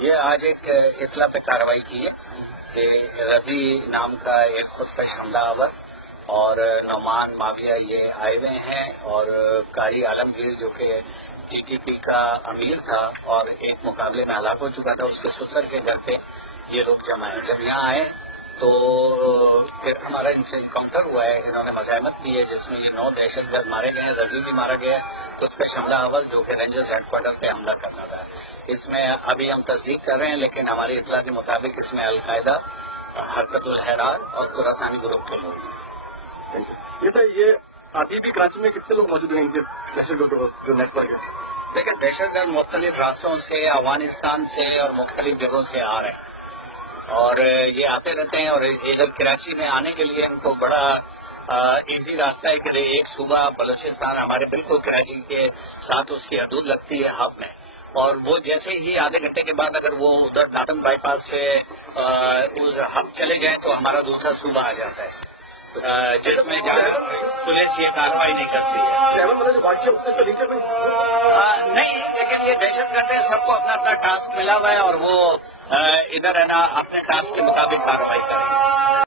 یہ آج ایک اطلاع پہ کارروائی کی ہے کہ رضی نام کا ایک خودکش حملہ آور اور نعمان معاویہ یہ آئے ہوئے ہیں، اور قاری عالمگیر جو کہ ٹی ٹی پی کا امیر تھا اور ایک مقابلے میں ہلاک ہو چکا تھا، اس کے سسر کے گھر پہ یہ لوگ جمع ہیں۔ جب یہاں آئے تو پھر ہمارا ان سے انکاؤنٹر ہوا ہے، انہوں نے مزاحمت کی ہے جس میں یہ 9 دہشت گرد مارے گئے ہیں، رضی بھی مارا گیا ہے، خودکش حملہ آور جو کہ رینجرز ہیڈ کوارٹر پہ حملہ کرنا تھا۔ اس میں ابھی ہم تصدیق کر رہے ہیں، لیکن ہماری اطلاع کے مطابق اس میں القاعدہ، حرکت الحرار اور خراسانی گروپ کے لوگ ہیں۔ یہ ابھی بھی کراچی میں کتنے لوگ موجود ہیں ان کے دہشت گردوں جو نیٹ ورک ہے؟ دیکھیں، دہشت گرد مختلف راستوں سے، افغانستان سے اور مختلف جگہوں سے آ رہے ہیں اور یہ آتے رہتے ہیں، اور ادھر کراچی میں آنے کے لیے ان کو بڑا ایزی راستہ ہے کہ ایک صوبہ بلوچستان ہمارے بالکل کراچی کے ساتھ اس کی حدود لگتی ہے ہب میں، اور وہ جیسے ہی آدھے گھنٹے کے بعد اگر وہ ادھر ڈاٹن بائی پاس سے اس ہب چلے جائیں تو ہمارا دوسرا صوبہ آ جاتا ہے، جس میں جہاں پولیس یہ کارروائی نہیں کرتی ہے۔ نہیں، لیکن یہ دہشت گرد ہے، سب کو اپنا اپنا ٹاسک ملا ہوا ہے اور وہ ادھر ہے نا اپنے ٹاسک کے مطابق کارروائی کریں گے۔